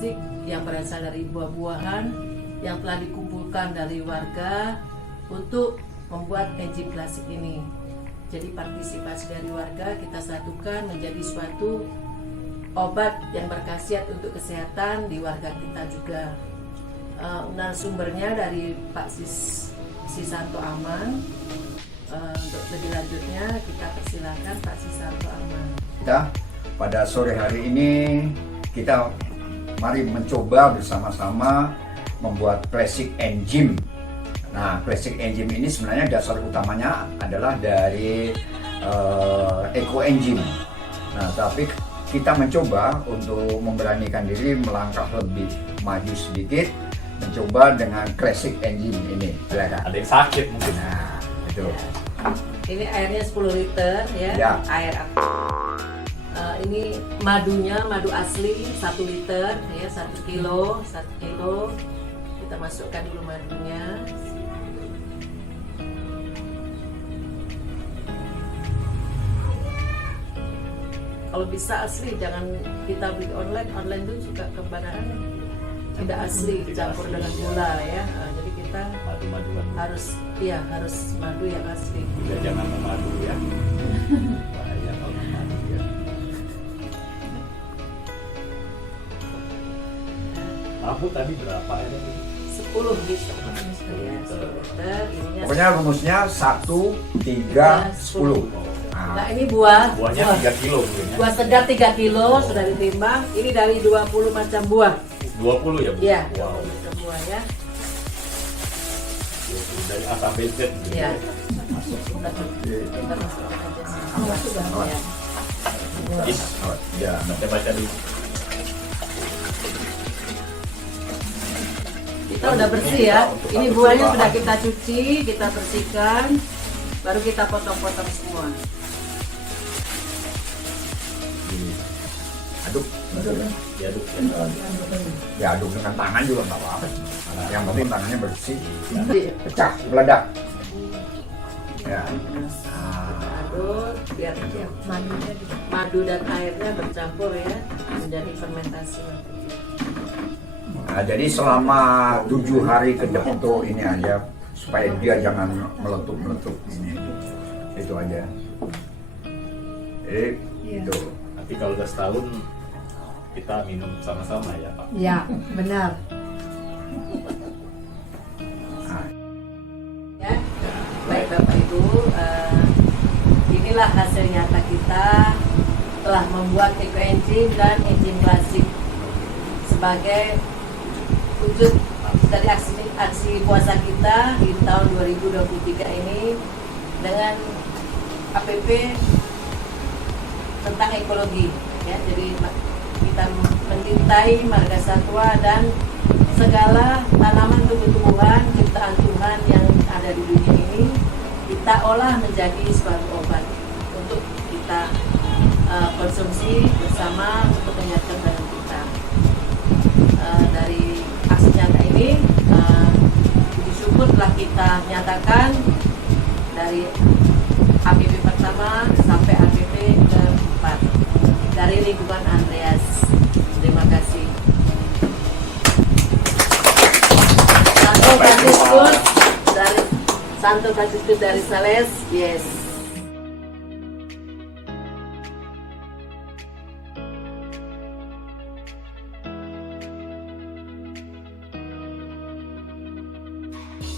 klasik yang berasal dari buah-buahan yang telah dikumpulkan dari warga untuk membuat enzim klasik ini. Jadi partisipasi dari warga kita satukan menjadi suatu obat yang berkhasiat untuk kesehatan di warga kita juga. Narasumbernya dari Pak Sisanto Aman. Untuk lebih lanjutnya kita persilakan Pak Sisanto Aman. Pada sore hari ini kita mari mencoba bersama-sama membuat classic enzim. Nah, classic enzim ini sebenarnya dasar utamanya adalah dari eco enzim. Nah, tapi kita mencoba untuk memberanikan diri melangkah lebih maju sedikit, mencoba dengan classic enzim ini. Ada yang sakit mungkin. Nah, itu. Ini airnya 10 liter ya. Air ini madunya, madu asli 1 liter ya, 1 kilo. Kita masukkan dulu madunya. Kalau bisa asli, jangan kita beli online tuh suka kebanyakan tidak asli, campur dengan gula ya. Jadi kita harus madu yang asli. Ya, jangan memadu ya. Bahaya kalau memadu ya. Aku tadi berapa ini? 10 bisa. Ya, 10 liter. Pokoknya rumusnya 1, 3, 10. Nah, ini buahnya 3 kilo mungkin ya. Buah segar 3 kilo sudah ditimbang. Ini dari 20 macam buah. 20 ya Bu? Iya, Wow. 20 macam buah ya. 20 dari A sampai Z gitu. Iya. Masuk. Kita masukkan aja. Ya. Ya, baca-baca dulu. Kita udah bersih ya. Ini buahnya sudah kita cuci, kita bersihkan, baru kita potong-potong semua. Aduk. Diaduk. Ya aduk dengan tangan juga nggak apa-apa. Yang penting tangannya bersih. Pecah, meledak. Ya. Aduk biar madu dan airnya bercampur ya, menjadi fermentasi. Nah, jadi selama 7 hari ke depan tuh ini aja supaya dia jangan meletup ini. Itu aja. Itu. Nanti kalau udah setahun kita minum sama-sama ya Pak. Ya, benar. Nah. Ya, baik Bapak Ibu, inilah hasil nyata kita telah membuat eco enzim dan enzim klasik sebagai wujud dari aksi puasa kita di tahun 2023 ini dengan APP tentang ekologi ya. Jadi kita mencintai marga satwa dan segala tanaman tumbuh-tumbuhan ciptaan Tuhan yang ada di dunia ini kita olah menjadi suatu obat untuk kita konsumsi bersama untuk menyehatkan badan kita. Dari aksi nyata ini puji syukur telah kita nyatakan dari APP pertama sampai APP keempat dari lingkungan Andreas. Terima kasih. Santo Franciscus dari Sales, yes.